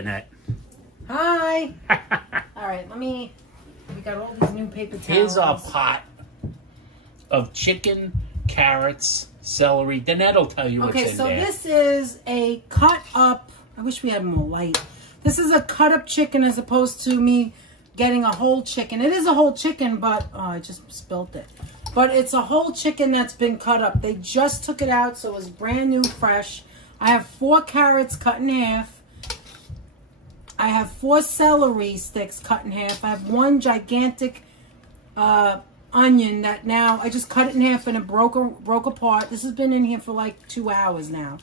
Internet. Hi. All right, we got all these new paper towels. Here's our pot of chicken, carrots, celery. Danette will tell you what's in there. Okay, so this is a cut up. I wish we had more light. This is a cut up chicken as opposed to me getting a whole chicken. It is a whole chicken, but I just spilt it. But it's a whole chicken that's been cut up. They just took it out, so it's brand new, fresh. I have 4 carrots cut in half. I have 4 celery sticks cut in half. I have 1 gigantic onion that now I just cut it in half and it broke apart. This has been in here for like 2 hours now.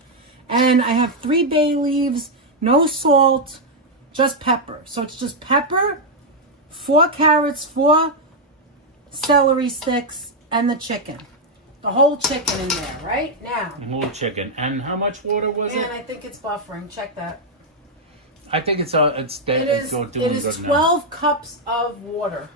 And I have 3 bay leaves, no salt, just pepper. So it's just pepper, 4 carrots, 4 celery sticks, and the chicken. The whole chicken in there, right? Now. The whole chicken. And how much water was it? And I think it's buffering. Check that. I think it's doing it is good 12 now. cups of water.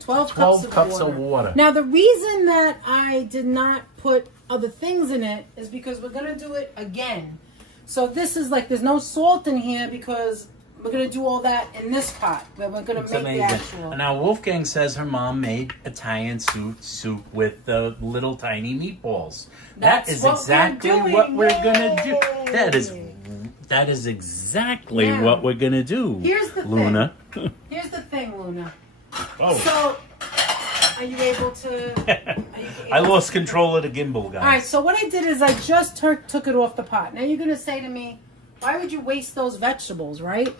12 cups of water. Now, the reason that I did not put other things in it is because we're going to do it again. So this is like, there's no salt in here because we're going to do all that in this pot. Where we're going to make amazing. the actual. Now, Wolfgang says her mom made Italian soup with the little tiny meatballs. That is exactly what we're going to do. That is exactly what we're going to do, here's the Luna. Here's the thing, Luna. Oh. So, are you able to... I lost control of the gimbal, guys. All right, so what I did is I just took it off the pot. Now you're going to say to me, why would you waste those vegetables, right?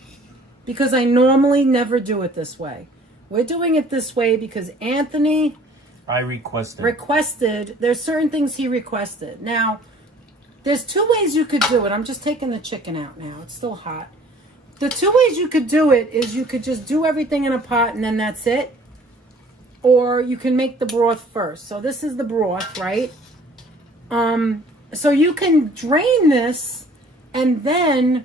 Because I normally never do it this way. We're doing it this way because Anthony... I requested. There's certain things he requested. Now, there's 2 ways you could do it. I'm just taking the chicken out now. It's still hot. The 2 ways you could do it is you could just do everything in a pot and then that's it. Or you can make the broth first. So this is the broth, right? So you can drain this and then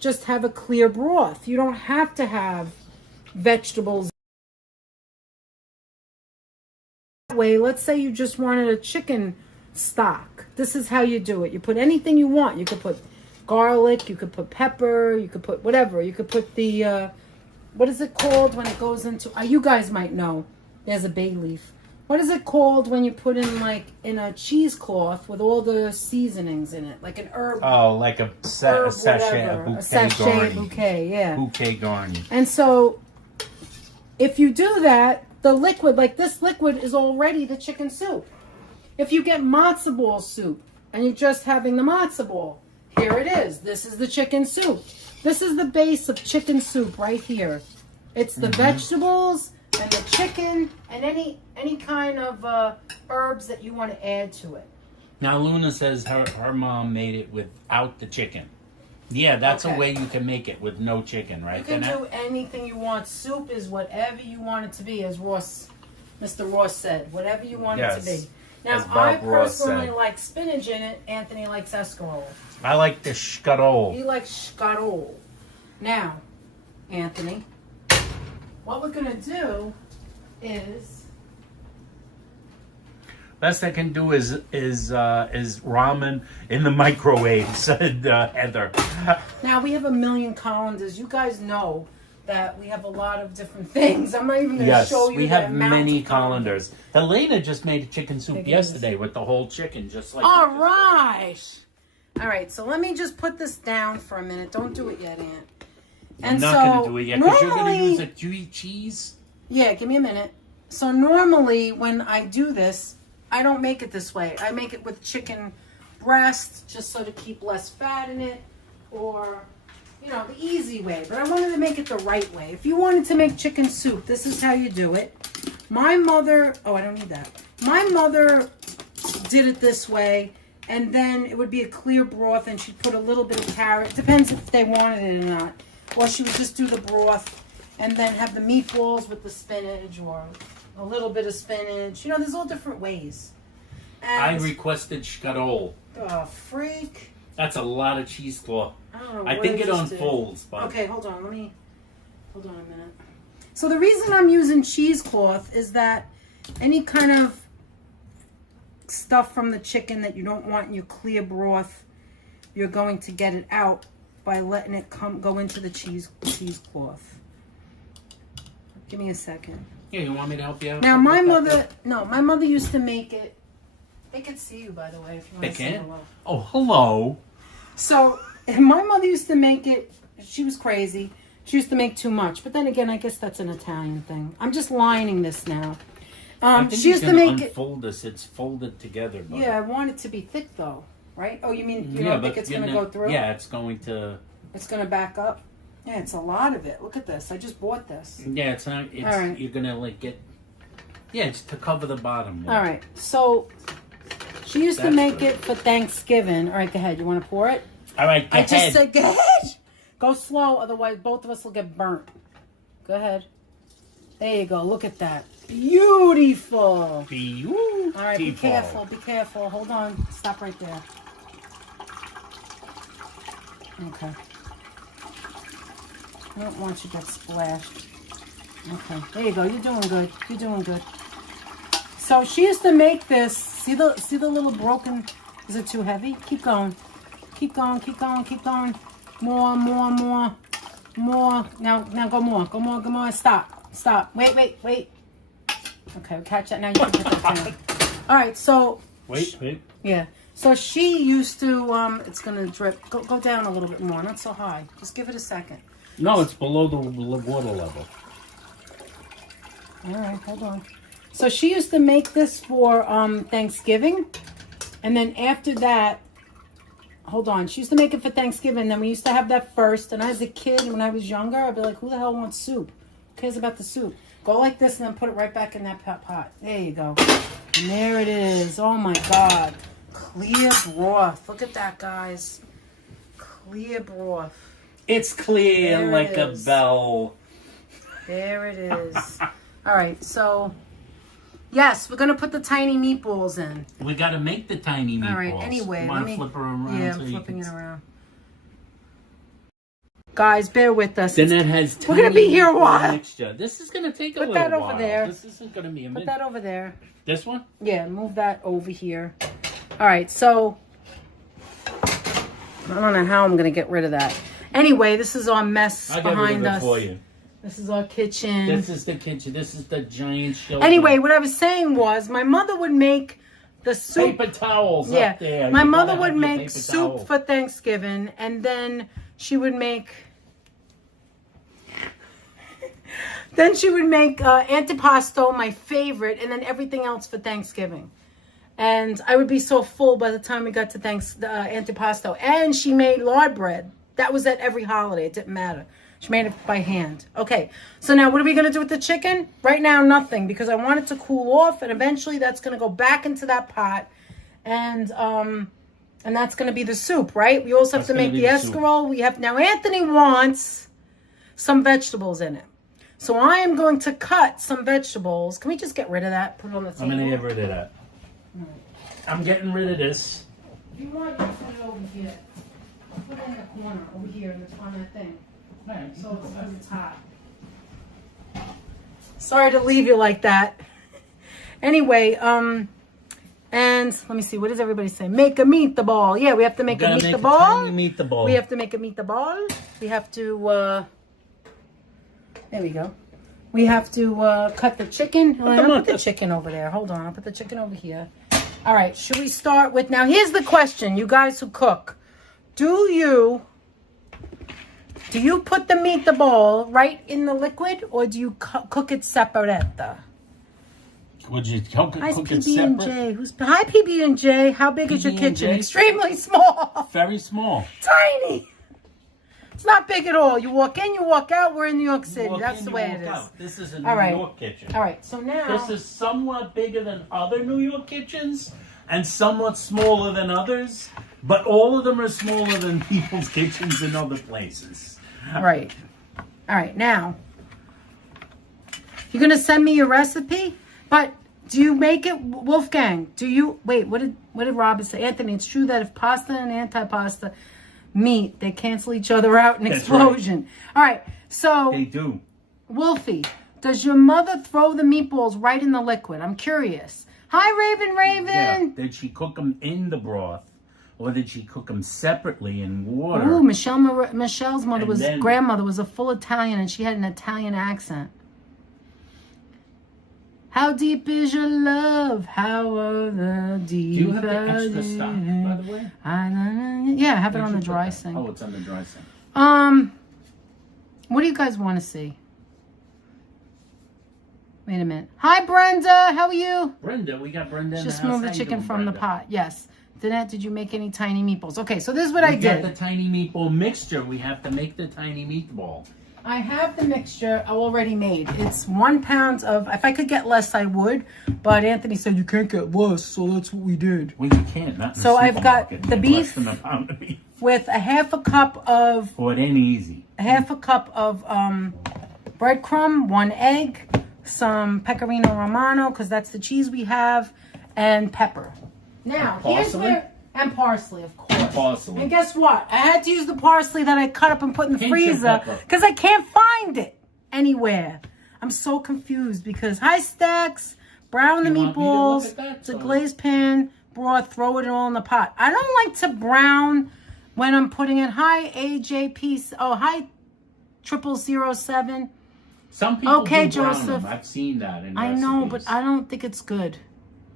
just have a clear broth. You don't have to have vegetables. That way, let's say you just wanted a chicken stock. This is how you do it. You put anything you want. You could put garlic, you could put pepper, you could put whatever. You could put the, what is it called when it goes into, you guys might know. There's a bay leaf. What is it called when you put in like in a cheesecloth with all the seasonings in it? Like an herb. Oh, like a sachet, bouquet, yeah. Bouquet garni. And so if you do that, the liquid, like this liquid is already the chicken soup. If you get matzo ball soup and you're just having the matzo ball, here it is. This is the chicken soup. This is the base of chicken soup right here. It's the vegetables and the chicken and any kind of herbs that you want to add to it. Now Luna says her mom made it without the chicken. Yeah, that's a way you can make it with no chicken, right? You can do anything you want. Soup is whatever you want it to be, as Mr. Ross said. Whatever you want it to be. Now, I personally like spinach in it. Anthony likes escarole. I like the escarole. He likes escarole. Now, Anthony, what we're going to do is... Best I can do is ramen in the microwave, said Heather. Now, we have a million colanders. You guys know that we have a lot of different things. I'm not even going to show you. Yes, we have many colanders. Helena just made a chicken soup yesterday with the whole chicken, just like. All right. All right, so let me just put this down for a minute. Don't do it yet, Aunt. I'm not going to do it yet because you're going to use a gooey cheese. Yeah, give me a minute. So normally when I do this, I don't make it this way. I make it with chicken breast just so to keep less fat in it, or, you know, the easy way. But I wanted to make it the right way. If you wanted to make chicken soup, this is how you do it. My mother, I don't need that. My mother did it this way, and then it would be a clear broth, and she'd put a little bit of carrot. Depends if they wanted it or not. Or she would just do the broth and then have the meatballs with the spinach, or a little bit of spinach. You know, there's all different ways. And I requested escarole. Oh, freak. That's a lot of cheesecloth. I think it unfolds. But... Okay, hold on. Hold on a minute. So the reason I'm using cheesecloth is that any kind of stuff from the chicken that you don't want in your clear broth, you're going to get it out by letting it go into the cheesecloth. Give me a second. Yeah, you want me to help you out? Now my mother used to make it. They could see you, by the way, if you want to say hello. Oh, hello. So my mother used to make it. She was crazy. She used to make too much, but then again, I guess that's an Italian thing. I'm just lining this now. I think she used to make unfold this. It's folded together. But... Yeah, I want it to be thick though, right? Oh, you mean you don't think it's going to go through? Yeah, it's going to. It's going to back up. Yeah, it's a lot of it. Look at this. I just bought this. Yeah, it's not. It's, all right. You're going to like get. Yeah, it's to cover the bottom. All right. So she used to make it for Thanksgiving. All right, go ahead. You want to pour it? All right, go ahead. I just said go ahead. Go slow, otherwise both of us will get burnt. Go ahead. There you go. Look at that. Beautiful. Beautiful. All right, be careful. Be careful. Hold on. Stop right there. Okay. I don't want you to get splashed. Okay. There you go. You're doing good. You're doing good. So she used to make this. See the little broken. Is it too heavy? Keep going. Keep going. Keep going. Keep going. More. Now go more. Go more. Stop. Wait. Okay, we'll catch that now. You can put that down. All right, so. Wait. Yeah. So she used to, it's going to drip. Go down a little bit more. Not so high. Just give it a second. No, it's below the water level. All right, hold on. So she used to make this for Thanksgiving. And then after that, hold on. She used to make it for Thanksgiving. Then we used to have that first. And as a kid, when I was younger, I'd be like, who the hell wants soup? Who cares about the soup? Go like this and then put it right back in that pot. There you go. And there it is. Oh, my God. Clear broth. Look at that, guys. Clear broth. It's clear there like a bell. There it is. All right, so... Yes, we're going to put the tiny meatballs in. We got to make the tiny meatballs. All right, anyway. Want to flip her around? Yeah, I'm flipping it around. Guys, bear with us. Then it has tiny. We're going to be here a while. Mixture. This is going to take a little while. Put that over there. This isn't going to be a minute. Put that over there. This one? Yeah, move that over here. All right, so... I don't know how I'm going to get rid of that. Anyway, this is our mess behind us. For you. This is our kitchen. This is the kitchen. This is the giant shelf. Anyway, what I was saying was my mother would make the soup. Paper towels up there. My mother would make soup for Thanksgiving, and then she would make... Then she would make antipasto, my favorite, and then everything else for Thanksgiving. And I would be so full by the time we got to antipasto. And she made lard bread. That was at every holiday. It didn't matter. She made it by hand. Okay, so now what are we going to do with the chicken? Right now, nothing, because I want it to cool off, and eventually that's going to go back into that pot, and that's going to be the soup, right? We also have to make the escarole. We have now. Anthony wants some vegetables in it, so I am going to cut some vegetables. Can we just get rid of that? Put it on the table. I'm going to get rid of that. I'm getting rid of this. If you want, you can put it over here. I'll put it in the corner over here on that thing. Right. So it's hot. Sorry to leave you like that. Anyway, and let me see. What does everybody say? Make a meatball. Yeah, we have to make a meatball. We have to make a meatball. We have to. There we go. We have to cut the chicken. I'll put the chicken over there. Hold on. I'll put the chicken over here. All right. Should we start with now? Here's the question, you guys who cook. Do you put the meatball right in the liquid, or do you cook it separata? Would you cook it separate? Hi, PB&J. How big is your kitchen? Extremely small. Very small. Tiny. It's not big at all. You walk in, you walk out. We're in New York City. That's the way it is. This is a New York kitchen. All right, so now... This is somewhat bigger than other New York kitchens and somewhat smaller than others, but all of them are smaller than people's kitchens in other places. Right. All right, now, you're going to send me your recipe, but do you make it, Wolfgang, wait, what did Robin say? Anthony, it's true that if pasta and antipasta meet, they cancel each other out in explosion. Right. All right, so. They do. Wolfie, does your mother throw the meatballs right in the liquid? I'm curious. Hi, Raven. Yeah. Did she cook them in the broth, or did she cook them separately in water? Ooh, Michelle's grandmother was a full Italian, and she had an Italian accent. How deep is your love? How deep? Do you have the extra stuff, by the way? Yeah, I have it on the dry sink. Oh, it's on the dry sink. What do you guys want to see? Wait a minute. Hi, Brenda. How are you? Brenda, we got Brenda in the Just house. move the How you chicken doing, from the Brenda? pot. Yes. Danette, did you make any tiny meatballs? Okay, so this is what I We got did. the tiny meatball mixture. We have to make the tiny meatball. I have the mixture already made. It's 1 pound of, if I could get less, I would. But Anthony said you can't get less, so that's what we did. Well, you can't. Not in So the I've got supermarket. the Get beef less than a pound of beef. with a half a cup of, Oh, it ain't easy. breadcrumb, 1 egg, some pecorino romano, because that's the cheese we have, and pepper. Now, here's Parsley? where, and parsley, of course. Parsley. And guess what? I had to use the parsley that I cut up and put in the Pinch of freezer pepper. because I can't find it anywhere. I'm so confused because hi Stacks, brown the You want me to look meatballs, at that, it's a so- glazed pan, broth, throw it all in the pot. I don't like to brown when I'm putting it. Hi AJP, hi 0007. Some people Okay, do brown Joseph. them. I've seen that in I know, but recipes. I don't think it's good.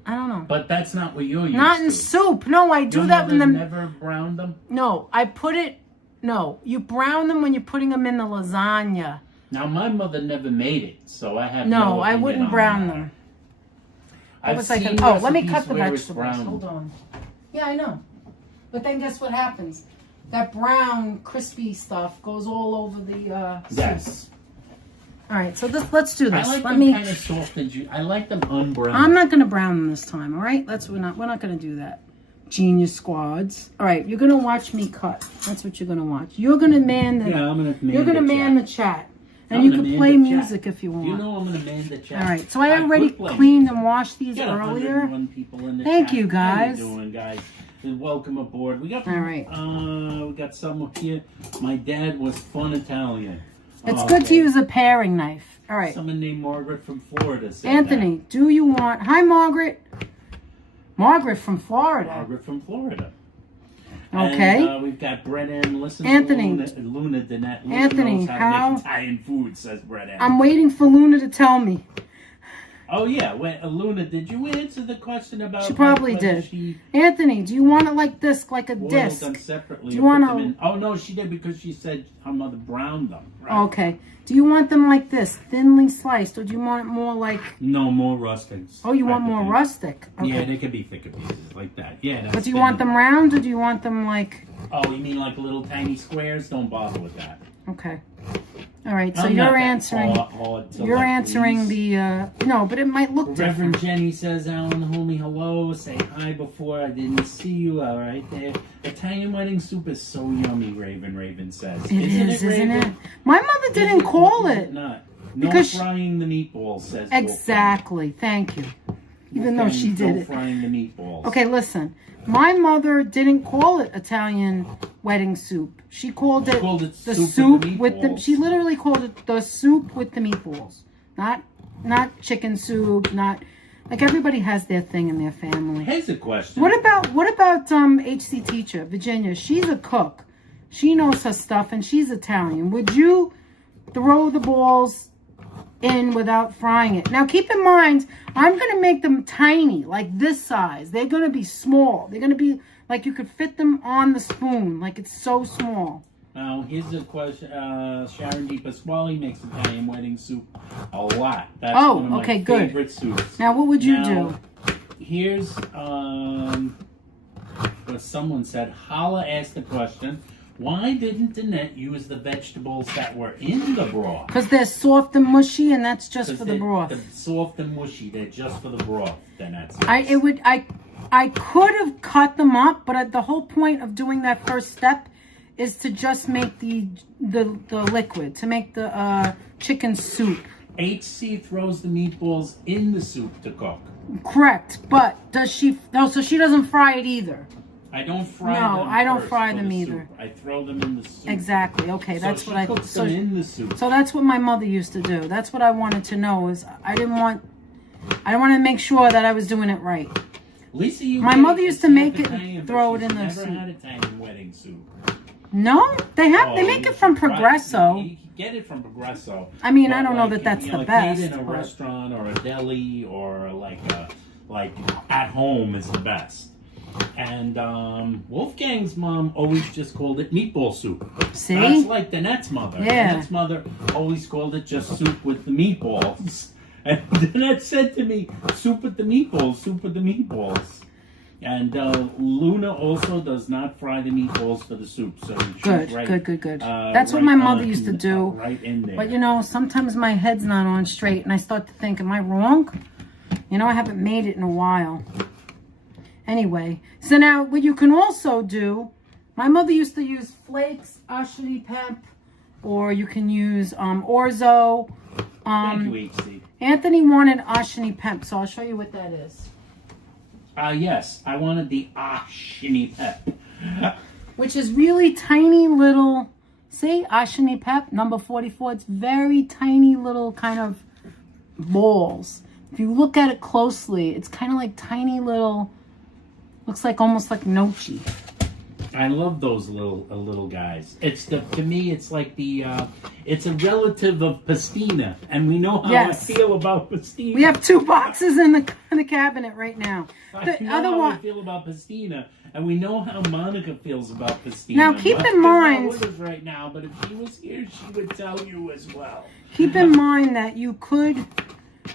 I don't know. But that's not what you're used Not in to. soup. No, I do Your that when mother the never browned them? No, I put it. No, you brown them when you're putting them in the lasagna. Now, my mother never made it, so I have No, no I opinion wouldn't on brown that. them. I've was like, seen oh, let me recipes cut the where it's vegetables. browned. Hold on. Yeah, I know. But then guess what happens? That brown, crispy stuff goes all over the. Yes. All right, so let's do I this. like Let them me. kind of soft and I like them unbrowned. I'm not gonna brown them this time. All right, we're not gonna do that. Genius squads. All right, you're gonna watch me cut. That's what you're gonna watch. You're gonna man the. Yeah, I'm gonna man You're gonna the man chat. the chat, and I'm you gonna can man play the chat. music if you want. You know I'm gonna man the chat. All right, so I already quit playing. cleaned and washed these We got earlier. 101 people in the Thank chat. you, guys. How you doing, guys? Welcome aboard. We got All right. We got someone here. My dad was fun Italian. It's Oh, good to okay. use a paring knife. All right. Someone named Margaret from Florida said Anthony, do you want... Hi, Margaret. Margaret from that. Florida. Margaret from Florida. Okay. And, we've got Brennan. Listen Anthony. to Luna Danette. Luna Anthony, knows how to how- make Italian food, says Brennan. I'm waiting for Luna to tell me. Oh, yeah. Wait, Luna, did you answer the question about... She probably whether did. She Anthony, do you want it like this, like a boiled disc? them separately. Do you or put wanna- them in... Oh, no, she did because she said her mother browned them. Right? Okay. Do you want them like this, thinly sliced, or do you want it more like... No, more rustic. Oh, you want type of more thing. rustic? Okay. Yeah, they could be thicker pieces like that. Yeah, that's But do you want thin. them round, or do you want them like... Oh, you mean like little tiny squares? Don't bother with that. Okay. All right, so I'm not you're that answering... hard to You're like answering please. the... No, but it might look Reverend different. Jenny says, Alan, homie, hello. Say hi before I didn't see you. All right there. Italian wedding soup is so yummy, Raven says. It is, isn't Raven? it? My mother didn't call Is it. not? No Because she- frying the meatballs, says Exactly. Thank you. Even though she did no it. frying the meatballs. Okay, listen. My mother didn't call it Italian wedding soup. She called it called it the soup soup with the meatballs. She literally called it the soup with the meatballs. Not chicken soup, not like everybody has their thing in their family. Here's a question. What about HC teacher, Virginia? She's a cook. She knows her stuff and she's Italian. Would you throw the balls in without frying it? Now keep in mind, I'm going to make them tiny, like this size. They're going to be small. They're going to be like you could fit them on the spoon, like it's so small. Now, here's a question. Sharon D. Pasquale makes Italian wedding soup a lot. That's Oh, one of my okay, good. favorite soups. Now what would you Now, do? Here's what someone said. Hala asked the question, why didn't Danette use the vegetables that were in the broth? Because they're soft and mushy and that's just 'Cause for the they're broth. soft and mushy. They're just for the broth. Danette says. I could have cut them up, but the whole point of doing that first step is to just make the liquid, to make the chicken soup. HC throws the meatballs in the soup to cook. Correct, but does she? No, so she doesn't fry it either. I don't fry No, them. I don't first fry for them the either. soup. I throw them in the soup. Exactly. Okay, that's so what I. cooks them in the soup. So that's what my mother used to do. That's what I wanted to know. Is I wanted to make sure that I was doing it right. Lisa, you My get mother used to make it Italian, and throw but it in the she's soup. never had Italian wedding soup. No, they make you it from should try Progresso. You can get it from Progresso. I mean, but I don't know like, that that's you the like best. Made in a but- restaurant or a deli or like at home is the best. And Wolfgang's mom always just called it meatball soup. See? That's like Danette's mother. Yeah. Danette's mother always called it just soup with the meatballs. And Danette said to me, soup with the meatballs, soup with the meatballs. And Luna also does not fry the meatballs for the soup. So Good. That's what right my mother on, used to do. Right in there. But you know, sometimes my head's not on straight and I start to think, am I wrong? You know, I haven't made it in a while. Anyway, so now what you can also do, my mother used to use flakes, ashini pep, or you can use orzo. Thank you, HC. Anthony wanted ashini pep, so I'll show you what that is. Yes, I wanted the ashini pep. Which is really tiny little, see, ashini pep, number 44. It's very tiny little kind of balls. If you look at it closely, it's kind of like tiny little, looks like almost like nochi. I love those little guys. To me, it's like it's a relative of pastina, and we know how Yes. I feel about pastina. We have 2 boxes in the cabinet right now. I The know other how I one, feel about pastina, and we know how Monica feels about pastina. Now, keep in Monica's not mind- with us right now, but if she was here, she would tell you as well. keep in mind that you could,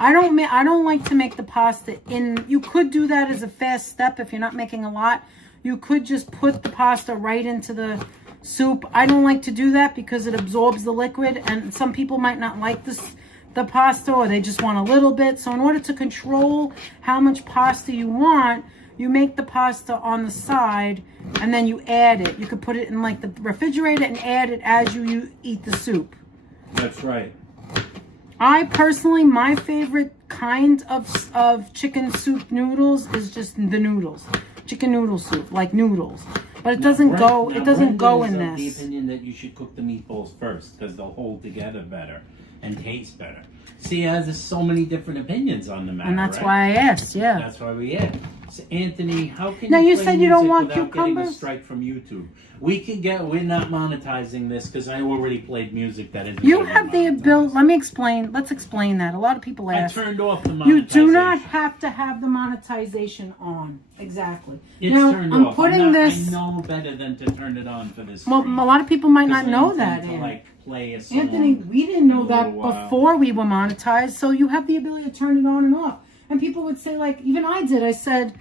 I don't like to make the pasta in, you could do that as a fast step if you're not making a lot. You could just put the pasta right into the soup. I don't like to do that because it absorbs the liquid, and some people might not like the pasta, or they just want a little bit. So in order to control how much pasta you want, you make the pasta on the side and then you add it. You could put it in like the refrigerator and add it as you eat the soup. That's right. I personally, my favorite kind of chicken soup noodles is just the noodles. Chicken noodle soup, like noodles. But it doesn't go in Brendan is of this. the opinion that you should cook the meatballs first because they'll hold together better and taste better. See, there's so many different opinions on the matter, And that's right? why I asked, yeah. That's why we asked. So Anthony, how can Now, you you play said you don't music want without getting a cucumbers? strike from YouTube? We're not monetizing this because I already played music that isn't. You gonna be have the monetized. ability, let's explain that. A lot of people I ask. turned off the monetization. You do not have to have the monetization on. Exactly. It's now, turned I'm off. putting this. I know better than to turn it on for this. Well, stream. a lot of people might 'Cause not I know intend that. to, Ann. like, play a song Anthony, we didn't know in a that little while. before we were monetized, so you have the ability to turn it on and off. And people would say, like, even I did, I said,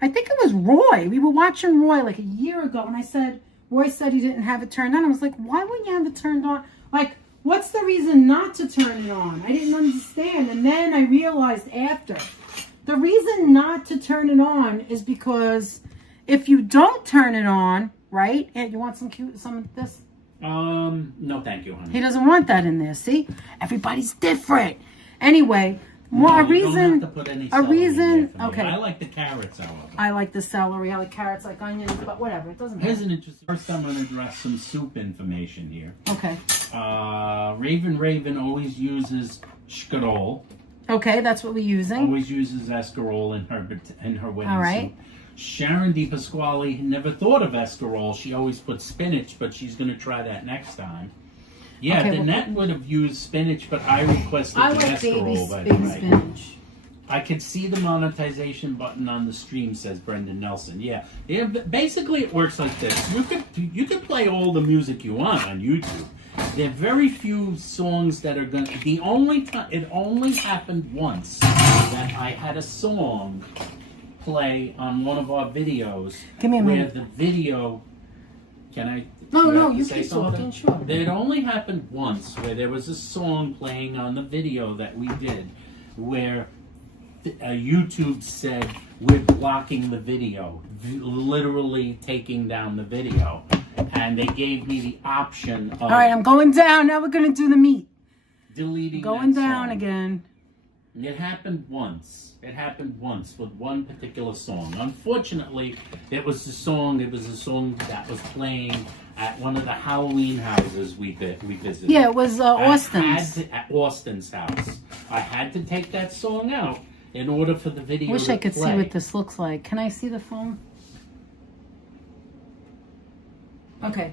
I think it was Roy. We were watching Roy like a year ago, and I said, Roy said he didn't have it turned on. I was like, why wouldn't you have it turned on? Like, what's the reason not to turn it on? I didn't understand. And then I realized after, the reason not to turn it on is because if you don't turn it on, right? And you want some of this? No, thank you, honey. He doesn't want that in there. See, everybody's different. Anyway, well, No, you don't have to put any celery in there for me. Okay. I like the carrots, however. I like the celery. I like carrots, like onions, but whatever. It doesn't Here's matter. an interesting. First, I'm going to address some soup information here. Okay. Raven always uses escarole. Okay, that's what we're using. Always uses escarole in her wedding All right. soup. Sharon Di Pasquale never thought of escarole. She always put spinach, but she's going to try that next time. Yeah, Okay, Danette would have used spinach, but I requested I the like escarole, by the baby way. spinach. I could see the monetization button on the stream, says Brendan Nelson. Yeah, basically it works like this. You could play all the music you want on YouTube. There are very few songs that are going to... The only time... It only happened once that I had a song play on one of our videos. Give me a where minute. the video... Can I... No, have you to say keep something? talking, sure. It only happened once where there was a song playing on the video that we did where YouTube said we're blocking the video, literally taking down the video. And they gave me the option of All right, I'm going down. Now we're going to do the meat. deleting Going that down song. again. It happened once. It happened once with one particular song. Unfortunately, it was a song that was playing at one of the Halloween houses we visited. Yeah, it was Austin's. At Austin's house. I had to take that song out in order for the video I wish to I could play. see what this looks like. Can I see the foam? Okay.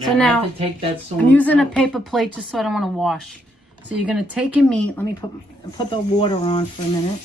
So now, I have to take that song I'm using a out. paper plate just so I don't want to wash. So you're going to take your meat. Let me put the water on for a minute.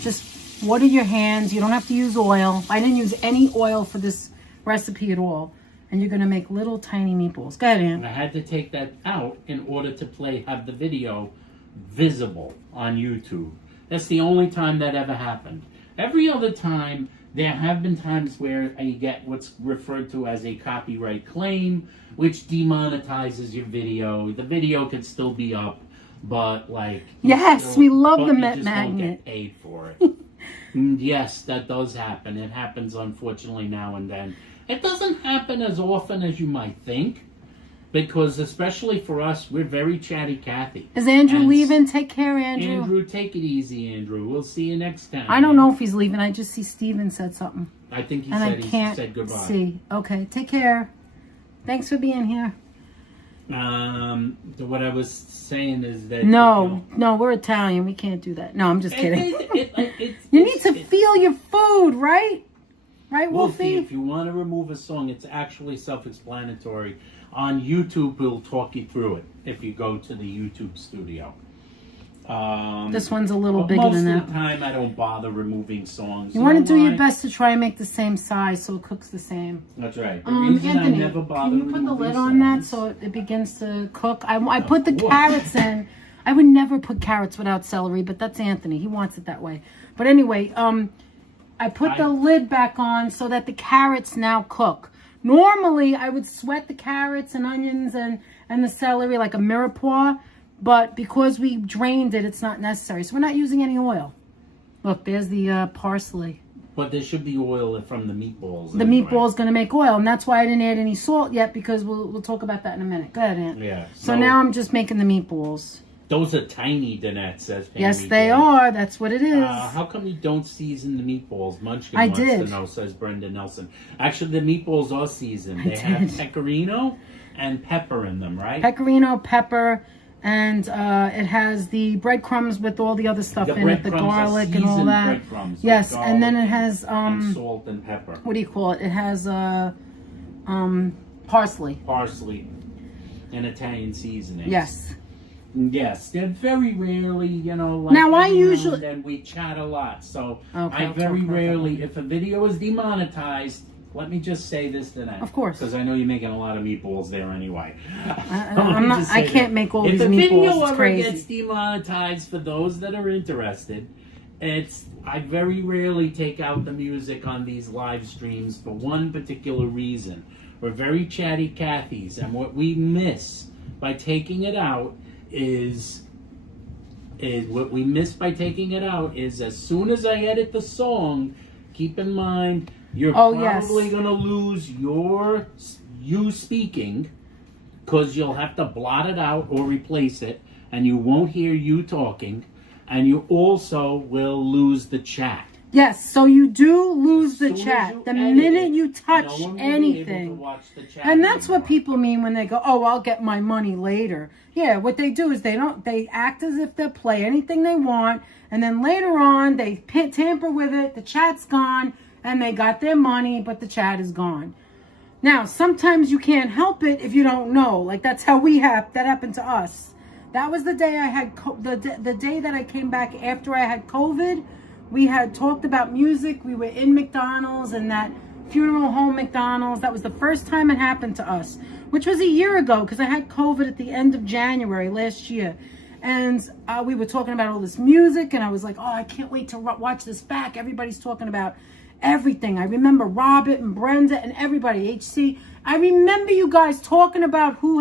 Just water your hands. You don't have to use oil. I didn't use any oil for this recipe at all. And you're going to make little tiny meatballs. Go ahead, And Aunt. I had to take that out in order to have the video visible on YouTube. That's the only time that ever happened. Every other time, there have been times where you get what's referred to as a copyright claim, which demonetizes your video. The video could still be up, but like... Yes, we love the Met Met Don't Magnet. get paid for it. Yes, that does happen. It happens, unfortunately, now and then. It doesn't happen as often as you might think, because especially for us, we're very chatty Cathy. Is Andrew And leaving? Take care, Andrew. Andrew, take it easy, Andrew. We'll see you next time. I don't know if he's leaving. I just see Steven said something. I think he And said I can't he said goodbye. see. Okay, take care. Thanks for being here. What I was saying is that No, we're Italian. We can't do that. No, I'm just kidding. You need to feel your food, right? Right, Wolfie, Wolfie? if you want to remove a song, it's actually self-explanatory. On YouTube, we'll talk you through it if you go to the YouTube studio. This one's a little But bigger most than of that. the time, I don't bother removing songs. You want to know do your why? best to try and make the same size so it cooks the same. That's right. The reason I Anthony, never bother can you put the removing lid on that songs- so it begins to cook? I put the course. carrots in. I would never put carrots without celery, but that's Anthony. He wants it that way. But anyway, I put the lid back on so that the carrots now cook. Normally, I would sweat the carrots and onions and the celery like a mirepoix, but because we drained it, it's not necessary. So we're not using any oil. Look, there's the parsley. But there should be oil from the meatballs. The anyway. meatball's going to make oil, and that's why I didn't add any salt yet, because we'll talk about that in a minute. Go ahead, Aunt. Yeah. So now I'm just making the meatballs. Those are tiny, Danette says. Pam Yes, they meatballs. are. That's what it is. How come you don't season the meatballs? Munchkin I wants did. to know, says Brenda Nelson. Actually, the meatballs are seasoned. They have did. pecorino and pepper in them, right? Pecorino, pepper, and it has the breadcrumbs with all the other stuff in it, the breadcrumbs are garlic and all seasoned that. breadcrumbs with Yes, and then it garlic has and salt and pepper. what do you call it? It has parsley. Parsley and Italian seasoning. Yes. Yes, they're very rarely, like Now, I every usually- now and then we chat a lot, so Okay, I I'll very talk about rarely, that. if a video is demonetized, let me just say this tonight. Of course. Because I know you're making a lot of meatballs there anyway. I'm not. I can't make all If these a meatballs. video It's ever crazy. gets demonetized, for those that are interested, I very rarely take out the music on these live streams for one particular reason. We're very chatty Cathys, and what we miss by taking it out is as soon as I edit the song, keep in mind you're probably going to lose you speaking, because you'll have to blot it out or replace it, and you won't hear you talking, and you also will lose the chat. Yes, so you do lose the As soon as chat you the edit minute it, you touch no one will be able to anything. watch the chat And that's what anymore. people mean when they go, "Oh, I'll get my money later." Yeah, what they do is they act as if they'll play anything they want, and then later on they tamper with it. The chat's gone, and they got their money, but the chat is gone. Now, sometimes you can't help it if you don't know. Like that's how that happened to us. That was the day I had the day that I came back after I had COVID. We had talked about music. We were in McDonald's and that funeral home McDonald's. That was the first time it happened to us, which was a year ago because I had COVID at the end of January last year. And we were talking about all this music, and I was like, oh, I can't wait to watch this back. Everybody's talking about everything. I remember Robert and Brenda and everybody, HC. I remember you guys talking about who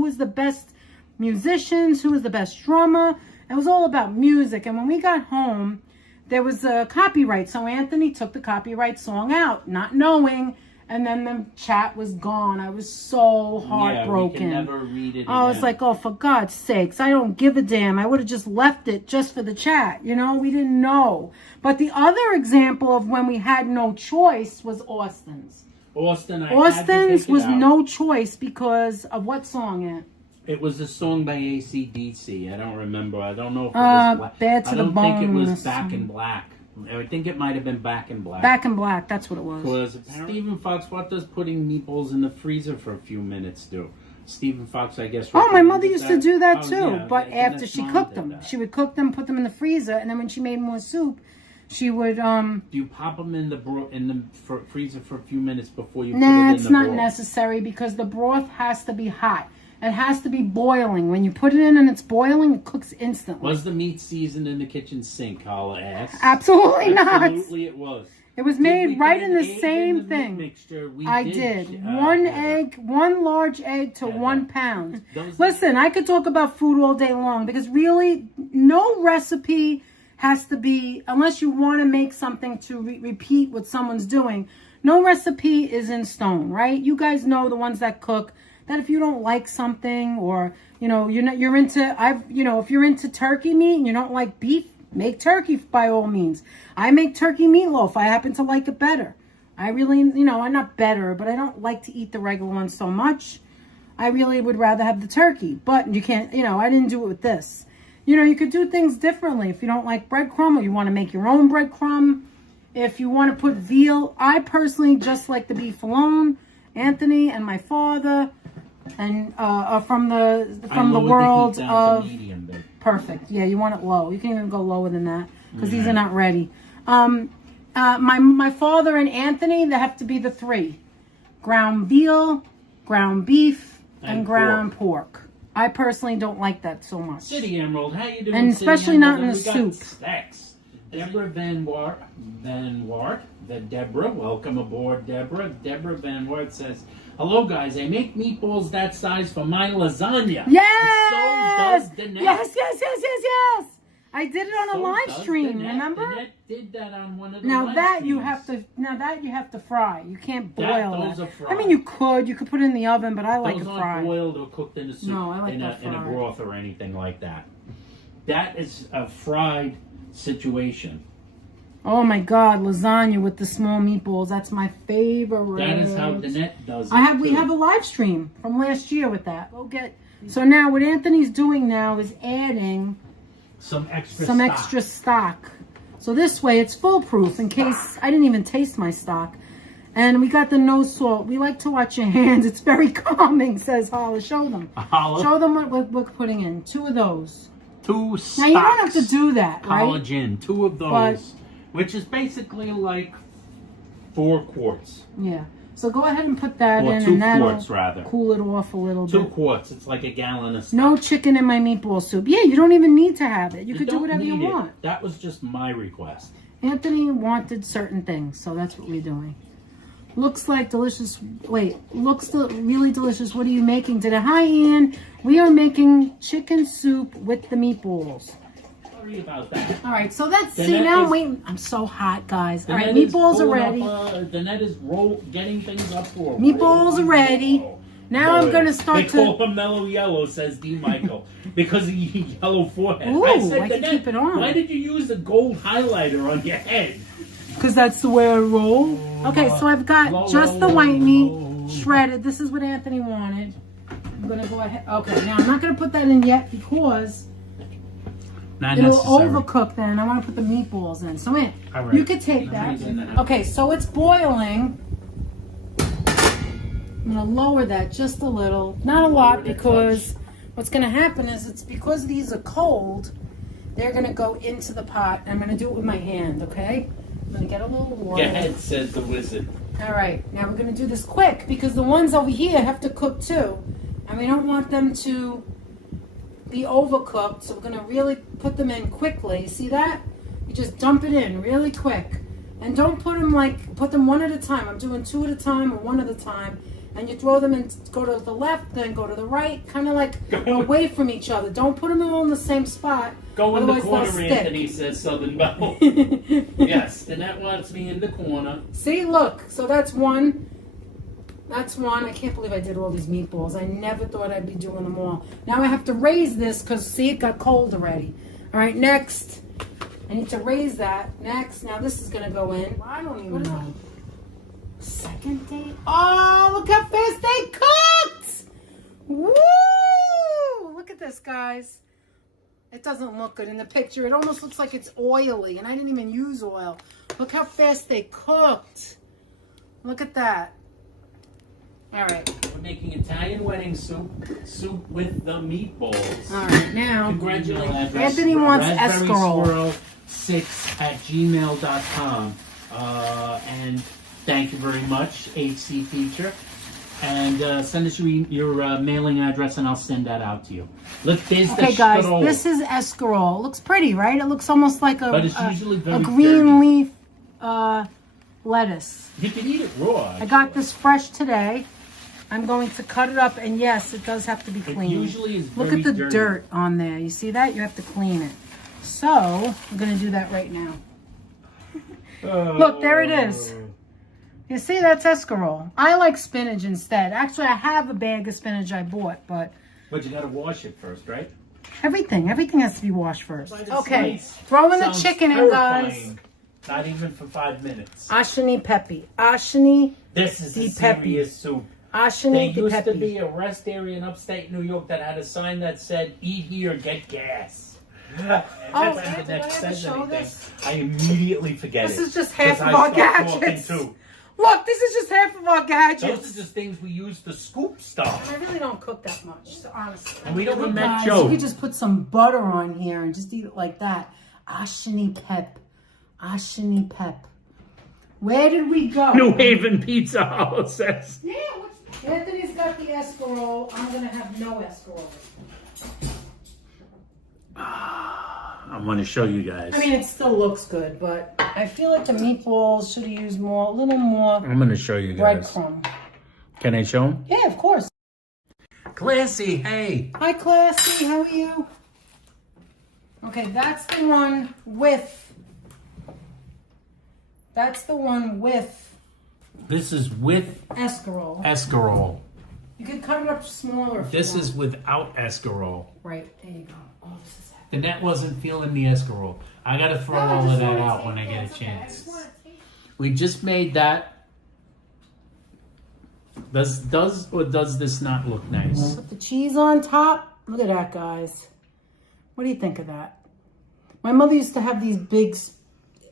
was the best musicians, who was the best drummer. It was all about music. And when we got home, there was a copyright. So Anthony took the copyright song out, not knowing. And then the chat was gone. I was so heartbroken. Yeah, we can never read it I was again. like, oh, for God's sakes, I don't give a damn. I would have just left it just for the chat. We didn't know. But the other example of when we had no choice was Austin's. Austin's Austin's was no choice because of what song, Aunt? It was a song by AC/DC. I don't remember. I don't know if it was Bad to the Bone. I don't think it was Back in Black. I think it might have been Back in Black. Back in Black, that's what it was. Because Stephen Fox, what does putting meatballs in the freezer for a few minutes do? Stephen Fox, I guess. Oh, my mother used to do that too. Yeah, but after she cooked them, she would cook them, put them in the freezer, and then when she made more soup, she would. Do you pop them in the freezer for a few minutes before you put it Nah, in the it's not broth? necessary because the broth has to be hot. It has to be boiling. When you put it in and it's boiling, it cooks instantly. Was the meat seasoned in the kitchen sink, Holla asked. Absolutely not. Absolutely it was. It was made right in the same thing. Mixture? I did. One large egg to 1 pound. Listen, I could talk about food all day long because really no recipe has to be, unless you want to make something to repeat what someone's doing, no recipe is in stone, right? You guys know the ones that cook, that if you don't like something or, you know, if you're into turkey meat and you don't like beef, make turkey by all means. I make turkey meatloaf. I happen to like it better. I really, I'm not better, but I don't like to eat the regular one so much. I really would rather have the turkey, but you can't, I didn't do it with this. You could do things differently. If you don't like breadcrumb or you want to make your own breadcrumb, if you want to put veal, I personally just like the beef alone. Anthony and my father, and from the world of medium, perfect. Yeah, you want it low. You can even go lower than that because these are not ready. My father and Anthony, they have to be the 3: ground veal, ground beef, and ground pork. I personally don't like that so much. City Emerald, how you doing? And especially not in the soup. Deborah Van Wart, Deborah, welcome aboard, Deborah. Deborah Van Wart says, "Hello, guys. I make meatballs that size for my lasagna." Yes. So does Danette. Yes. I did it on a live stream. Danette. Remember? Danette did that on one of the Now live that streams. you have to fry. You can't boil Those it. are fried. I mean, you could put it in the oven, but I like it Those fried. aren't boiled or cooked in a soup, No, I like in that a fried. broth or anything like that. That is a fried situation. Oh my God, lasagna with the small meatballs. That's my favorite. That is how Danette does it. We have a live stream from last year with that. So now what Anthony's doing now is adding some extra stock. So this way it's foolproof in case I didn't even taste my stock. And we got the no salt. We like to watch your hands. It's very calming, says Holla. Show them. Holla. Show them what we're putting in. 2 of those. 2 stocks. Now you don't have to do that, right? Collagen. 2 of those. Which is basically like 4 quarts. Yeah. So go ahead and put that or in, 2 and that'll quarts, rather. cool it off a little 2 bit. quarts. It's like a gallon of stock. No chicken in my meatball soup. Yeah, you don't even need to have it. You could do whatever you want. That was just my request. Anthony wanted certain things, so that's what we're doing. Looks like delicious. Wait, looks really delicious. What are you making today? Hi, Ian. We are making chicken soup with the meatballs. Sorry about that. All right, so that's now I'm waiting. I'm so hot, guys. All right, meatballs are ready. Danette is getting things up for meatballs are ready. Now I'm going to start They call him mellow yellow, says D. Michael, because of your yellow forehead. Ooh, I said, I can Danette, keep it on. why did you use the gold highlighter on your head? Because that's the way I roll. Okay, so I've got just the white meat shredded. This is what Anthony wanted. I'm going to go ahead. Okay, now I'm not going to put that in yet because it'll overcook then. I want to put the meatballs in. So, man, you could take that. Okay, so it's boiling. I'm going to lower that just a little. Not a lot because what's going to happen is it's because these are cold, they're going to go into the pot. I'm going to do it with my hand, okay? I'm going to get a little water. Go ahead, says the wizard. All right, now we're going to do this quick because the ones over here have to cook too. And we don't want them to be overcooked, so we're going to really put them in quickly. See that? You just dump it in really quick. And don't put them one at a time. I'm doing 2 at a time or 1 at a time. And you throw them in, go to the left, then go to the right, kind of like away from each other. Don't put them all in the same spot. Go in the corner, Anthony, says Southern Belle. Yes, Danette wants me in the corner. See, look. So that's 1. That's 1. I can't believe I did all these meatballs. I never thought I'd be doing them all. Now I have to raise this because, see, it got cold already. All right, next. I need to raise that. Next. Now this is going to go in. I don't even know. Second date. Oh, look how fast they cooked! Woo! this, guys. It doesn't look good in the picture. It almost looks like it's oily, and I didn't even use oil. Look how fast they cooked. Look at that. All right. We're making Italian wedding soup with the meatballs. All right, now. Congratulations. Anthony wants escarole. raspberrysquirrel6@gmail.com. And thank you very much, HC Feature. And send us your mailing address, and I'll send that out to you. Look, there's Okay, the guys, escarole. this is escarole. It looks pretty, right? It looks almost like But it's usually a very green dirty. leaf lettuce. You can eat it raw. I got this fresh today. I'm going to cut it up, and yes, it does have to be clean. Usually is Look very at the dirty. dirt on there. You see that? You have to clean it. So, I'm going to do that right now. Look, there it is. You see, that's escarole. I like spinach instead. Actually, I have a bag of spinach I bought, but But you got to wash it first, right? everything has to be washed first. By the Okay, slice. throw in the Sounds chicken in, guys. terrifying. Not even for 5 minutes. Ashini peppy. Ashini, This is Di a peppy. serious soup. There ashini di used to peppy. be a rest area in upstate New York that had a sign that said, "Eat here, get gas." Every time Anthony, the next I have to says show anything, this? I immediately forget This it. is just half 'Cause of I our start talking gadgets. too. Look, this is just half of our gadgets. Those are just things we use to scoop stuff. I really don't cook that much, so honestly. And we don't Look, make guys, jokes. you could just put some butter on here and just eat it like that. Ashini pep. Ashini pep. Where did we go? New Haven Pizza House says. Yeah, Anthony's got the escarole. I'm going to have no escarole. I want to show you guys. I mean, it still looks good, but I feel like the meatballs should have used more, a little more I'm going to show you guys. breadcrumb. Can I show them? Yeah, of course. Classy, hey. Hi, Classy. How are you? Okay, that's the one with. That's the one with This is with escarole. escarole. You could cut it up smaller. If This you is want. without escarole. Right. There you go. Oh, this is. The net wasn't feeling the escarole. I got to throw all of that out when I get a chance. We just made that. Does or does this not look nice? Put the cheese on top. Look at that, guys. What do you think of that? My mother used to have these big.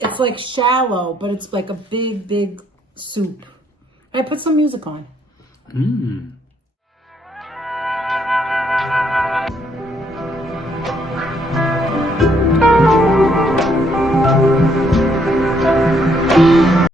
It's like shallow, but it's like a big soup. I put some music on. Mmm.